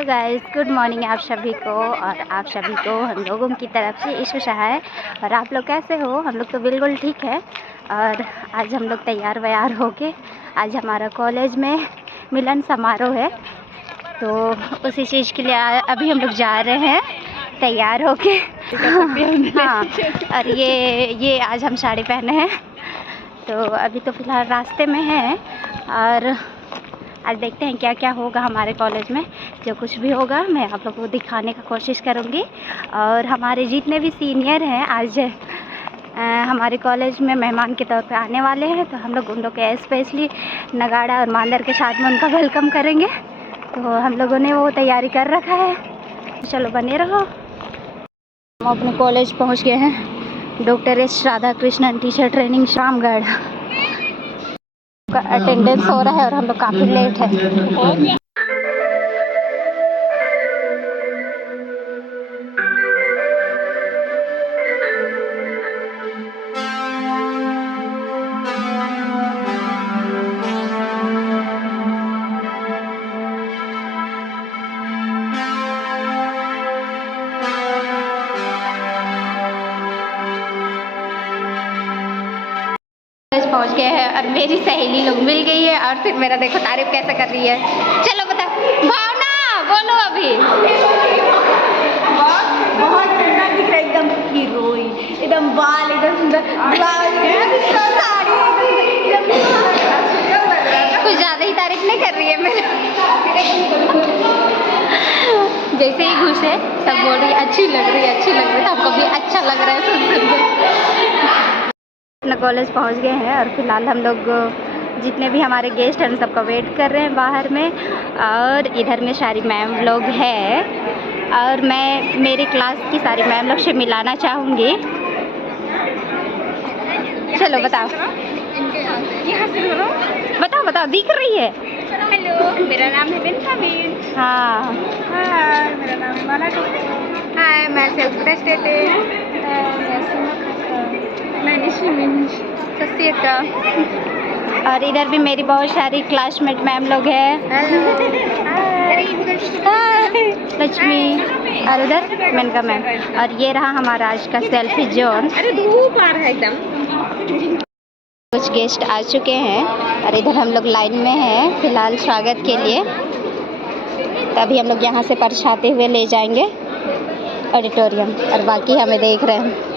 Hello guys, good morning आप सभी को। और आप सभी को हम लोगों की तरफ से ईश्वर है। और आप लोग कैसे हो? हम लोग तो बिल्कुल ठीक है। और आज हम लोग तैयार व्यार होके आज हमारा कॉलेज में मिलन समारोह है, तो उसी चीज़ के लिए अभी हम लोग जा रहे हैं तैयार होके। हाँ, और ये आज हम साड़ी पहने हैं, तो अभी तो फ़िलहाल रास्ते में हैं। और आज देखते हैं क्या क्या होगा हमारे कॉलेज में। जो कुछ भी होगा मैं आप लोगों को दिखाने का कोशिश करूँगी। और हमारे जितने भी सीनियर हैं आज हमारे कॉलेज में मेहमान के तौर पे आने वाले हैं, तो हम लोग उन लोग के स्पेशली नगाड़ा और मांदर के साथ में उनका वेलकम करेंगे। तो हम लोगों ने वो तैयारी कर रखा है, चलो बने रहो। हम अपने कॉलेज पहुँच गए हैं, doctor S Radha Krishnan teacher training Ramgarh का अटेंडेंस हो रहा है और हम लोग काफ़ी लेट है। पहुंच गए हैं और मेरी सहेली लोग मिल गई है और फिर मेरा देखो तारीफ कैसे कर रही है। चलो बता भावना, बोलो अभी। बहुत सुंदर दिख रहा है, एकदम हीरोइन, एकदम बाल एकदम सुंदर, कुछ ज़्यादा ही तारीफ नहीं कर रही है मेरा। जैसे ही घुसे सब बोल रही है अच्छी लग रही है, अच्छी लग रही है, तो हमको भी अच्छा लग रहा है सुन के। अपना कॉलेज पहुंच गए हैं और फिलहाल हम लोग जितने भी हमारे गेस्ट हैं सबका वेट कर रहे हैं बाहर में। और इधर में सारी मैम लोग हैं और मैं मेरी क्लास की सारी मैम लोग से मिलाना चाहूँगी। चलो बताओ, बताओ बताओ, दिख रही है। हेलो, मेरा नाम है बेंजामिन। हाँ, हाय, मेरा नाम है माला कपूर। हाय, मैं सेल्फ स्टेटेड। मैं निशी का। और इधर भी मेरी बहुत सारी क्लासमेट मैम लोग हैं। लक्ष्मी और उधर मेनका मैम। और ये रहा हमारा आज का सेल्फी जोन। अरे धूप आ रहा है एकदम। कुछ गेस्ट आ चुके हैं और इधर हम लोग लाइन में हैं फिलहाल स्वागत के लिए। तभी हम लोग यहाँ से परछाते हुए ले जाएंगे ऑडिटोरियम और बाकी हमें देख रहे हैं।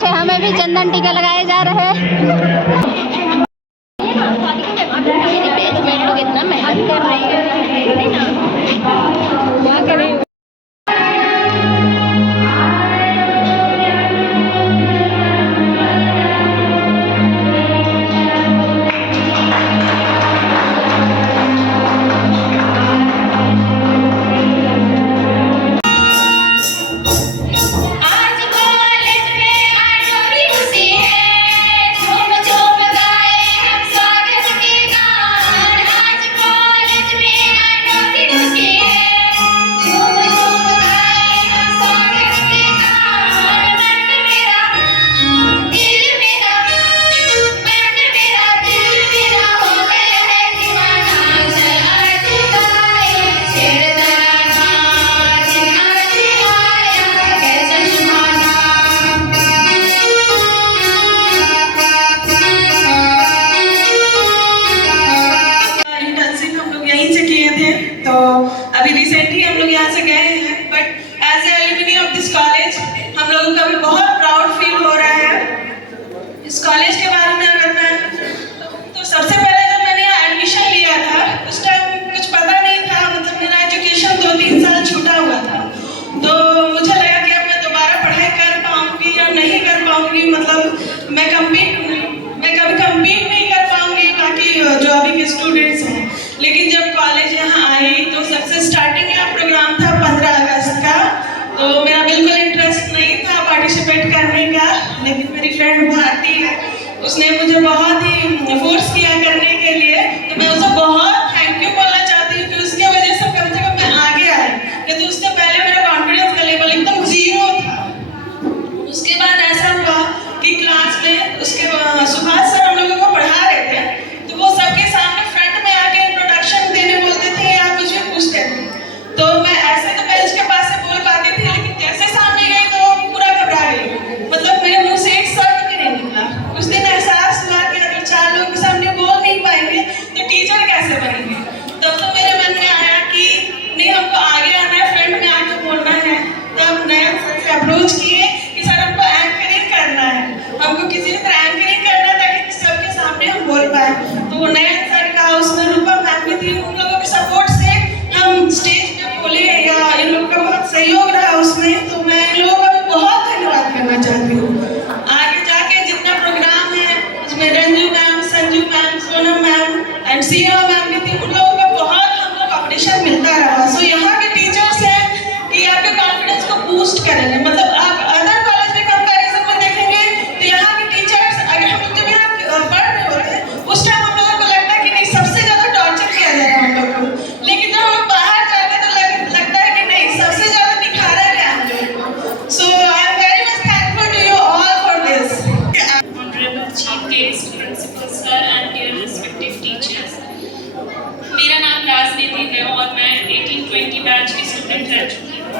हमें भी चंदन टीका लगाए जा रहे हैं। मेरी बैचमेट लोग इतना मेहनत कर रहे हैं, क्या करें। तो अभी रिसेंटली हम लोग यहाँ से गए हैं, but as a alumni of this college हम लोगों का भी बहुत प्राउड फील हो रहा है। इस कॉलेज के बारे में अगर मैं तो सबसे पहले जब मैंने यहाँ एडमिशन लिया था उस टाइम कुछ पता नहीं था, मतलब मेरा एजुकेशन 2-3 साल छूटा हुआ था, तो मुझे लगा कि अब मैं दोबारा पढ़ाई कर पाऊँगी या नहीं कर पाऊँगी, मतलब मैं कभी कम्पीट नहीं कर पाऊँगी बाकी जो अभी के स्टूडेंट्स हैं। लेकिन जब कॉलेज यहाँ आई तो सबसे स्टार्टिंग का प्रोग्राम था 15 अगस्त का, तो मेरा बिल्कुल इंटरेस्ट नहीं था पार्टिसिपेट करने का, लेकिन मेरी फ्रेंड भारती है, उसने मुझे बहुत ही फोर्स किया करने के लिए, तो मैं उसे बहुत थैंक यू बोलना चाहती हूँ कि उसके वजह से कम मैं आगे आई, क्योंकि उससे पहले मेरा कॉन्फिडेंस का लेवल एकदम 0 था। उसके बाद ऐसा हुआ कि क्लास में उसके सुभाष सर हम लोगों को पढ़ा रहे थे, तो वो सबके सामने फ्रंट में आके इंट्रोडक्शन देने बोलते थे या कुछ भी पूछते थे, तो मैं ऐसे तो बेंच के पास से बोल पाती थी, लेकिन जैसे सामने गई तो पूरा घबरा गई, मतलब मेरे मुंह से एक शब्द भी नहीं निकला। उस दिन एहसास हुआ कि अगर 4 लोगों के सामने बोल नहीं पाएंगे तो टीचर कैसे बनेंगे। तब तो मेरे मन में आया कि नहीं, हमको आगे आना है, फ्रंट में आके बोलना है। तब नया सर से अप्रोच किए कि सर हमको एंकरिंग करना है, हमको किसी भी तरह एंकरिंग करना है ताकि सबके सामने हम बोल पाए। तो वो नया सर का उसमें रूपा मैम भी थी, उन लोगों के सपोर्ट से हम स्टेज पे बोले, या इन लोगों का बहुत सहयोग रहा उसमें, तो मैं इन लोगों का भी बहुत धन्यवाद करना चाहती हूँ। आगे जाके जितना प्रोग्राम है उसमें Ranju ma'am, Sanju ma'am, Sonam ma'am and Seema ma'am भी थी, उन लोगों का बहुत हमको कॉम्पिटिशन मिलता रहा। सो यहाँ के टीचर्स हैं कि आपके कॉन्फिडेंस को बूस्ट करेंगे, मतलब आप अदर कॉलेज में कंपैरिजन में देखेंगे तो यहाँ के टीचर्स, अगर हम लोग जब यहाँ पढ़ रहे होते हैं उस टाइम हम लोगों को लगता है कि नहीं सबसे ज़्यादा टॉर्चर किया जा रहा है हम लोग को, लेकिन जब हम बाहर जाते हैं तो लगता है कि नहीं सबसे ज़्यादा निखारा गया हम लोग को। So I am very much thankful to you all for this. Honorable Chief Guest, Principal Sir and dear respective teachers, मेरा नाम राजनीति है और मैं 1820 बैच की स्टूडेंट रह चुकी हूँ।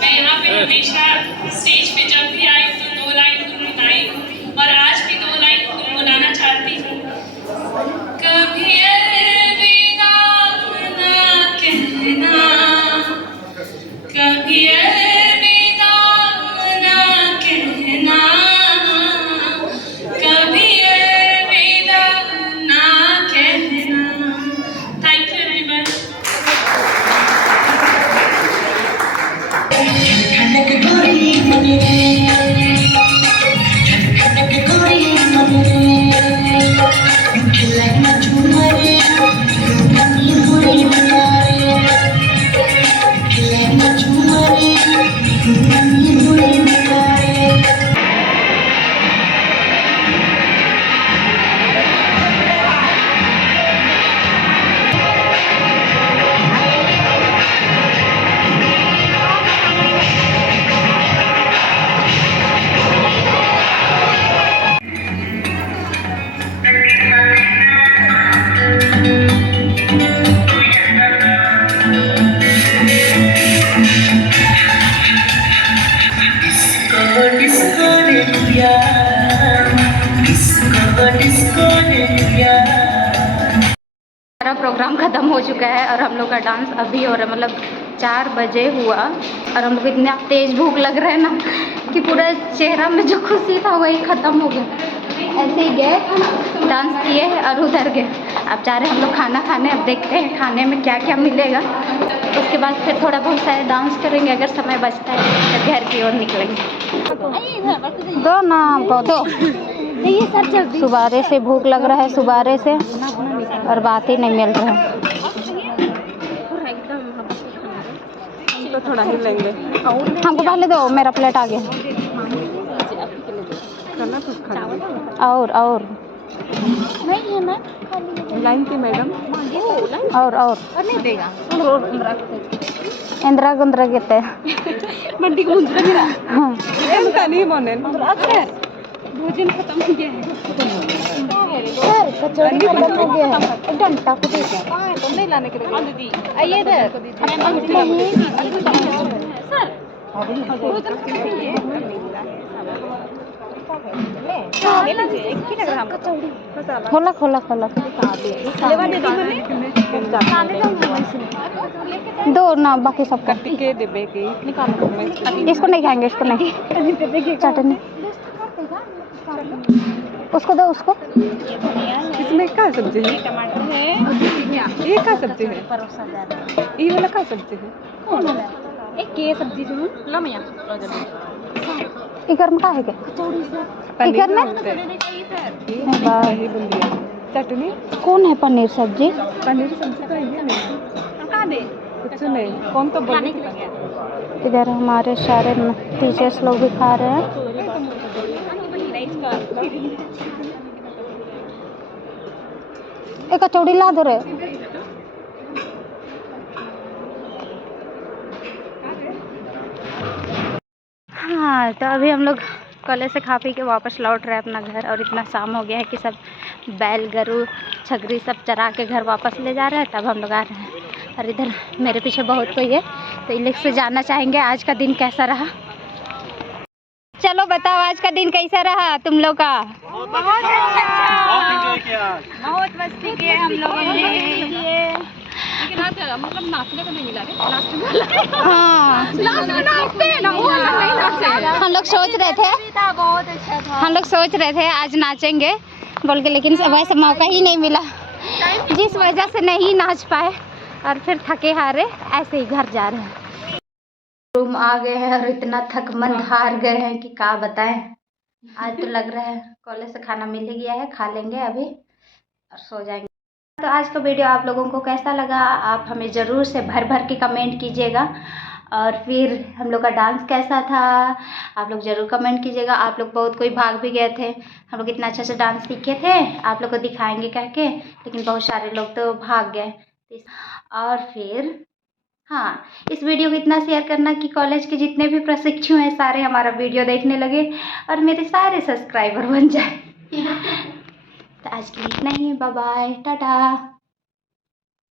मैं यहाँ पे हमेशा स्टेज पे जब भी आई तो 2 लाइन गुनगुनाई हूँ और आज भी 2 लाइन गुनगुनाना चाहती हूँ। कभी अलविदा ना कहना, कभी अलविदा ना कहना, कभी अलविदा ना कहना। Thank you everyone. खनक गोरी हमारा प्रोग्राम ख़त्म हो चुका है और हम लोग का डांस अभी हो रहा है, मतलब 4 बजे हुआ और हम लोग इतना तेज़ भूख लग रहा है ना कि पूरा चेहरा में जो खुशी था वही ख़त्म हो गया। ऐसे ही गए डांस किए और उधर गए। अब जा रहे हैं हम लोग खाना खाने। अब देखते हैं खाने में क्या क्या मिलेगा, उसके बाद फिर थोड़ा बहुत सारे डांस करेंगे। अगर समय बचता है तो घर की ओर निकलेंगे। दो ना हमको दो। सुबारे से भूख लग रहा है, सुबारे से, और बात ही नहीं मिल रहा है। तो थोड़ा ही लेंगे। हमको पहले दो, मेरा प्लेट आ गया। और नहीं है ना लाइन की मैडम और नहीं देगा। इंदिरा गुंद्रा कहते मंडी को मुंद्रा हाँ नहीं बने भोजन खत्म हो गया है सर, कचौड़ी खत्म हो गया है। एक घंटा को दे दो। तुम नहीं लाने के लिए दीदी आइए इधर खोला खोला खोला दो ना, बाकी सब के देबे के इसको नहीं खाएंगे, इसको नहीं। चटनी उसको दो, उसको। इसमें क्या सब्जी है? टमाटर है। ये क्या सब्जी है? ये वाला क्या सब्जी है? कौन वाला? एक के सब्जी जो लो मैया लो जल्दी। इकर में का है के? इकर में चटनी कौन है? पनीर सब्जी। पनीर सब्जी तो ये नहीं कहाँ दे कुछ नहीं। कौन तो बोलने के लिए इधर हमारे सारे टीचर्स लोग भी खा रहे हैं। एक कचौड़ी ला दो रे। हाँ, तो अभी हम लोग कॉलेज से खा पी के वापस लौट रहे हैं अपना घर, और इतना शाम हो गया है कि सब बैल गरू छगरी सब चरा के घर वापस ले जा रहे हैं। तब हम लोग आ रहे हैं, और इधर मेरे पीछे बहुत कोई है, तो इलेक्ट से जानना चाहेंगे आज का दिन कैसा रहा। चलो बताओ, आज का दिन कैसा रहा तुम लोग का? बहुत अच्छा, बहुत मस्ती किए हम लोगों ने। मतलब नाचने को नहीं मिला हाँ, हम लोग सोच रहे थे, बहुत अच्छा था। हम लोग सोच रहे थे आज नाचेंगे बोल के, लेकिन वैसे मौका ही नहीं मिला, जिस वजह से नहीं नाच पाए, और फिर थके हारे ऐसे ही घर जा रहे हैं। रूम आ गए हैं और इतना थकमंद हार गए हैं कि क्या बताएं। आज तो लग रहा है कॉलेज से खाना मिल ही गया है, खा लेंगे अभी और सो जाएंगे। तो आज का वीडियो आप लोगों को कैसा लगा, आप हमें ज़रूर से भर भर के कमेंट कीजिएगा। और फिर हम लोग का डांस कैसा था आप लोग ज़रूर कमेंट कीजिएगा। आप लोग बहुत कोई भाग भी गए थे, हम लोग इतना अच्छा से डांस सीखे थे, आप लोग को दिखाएंगे कह के, लेकिन बहुत सारे लोग तो भाग गए। और फिर हाँ, इस वीडियो को इतना शेयर करना कि कॉलेज के जितने भी प्रशिक्षु हैं सारे हमारा वीडियो देखने लगे और मेरे सारे सब्सक्राइबर बन जाए। तो आज के लिए इतना ही, बाय बाय, टाटा।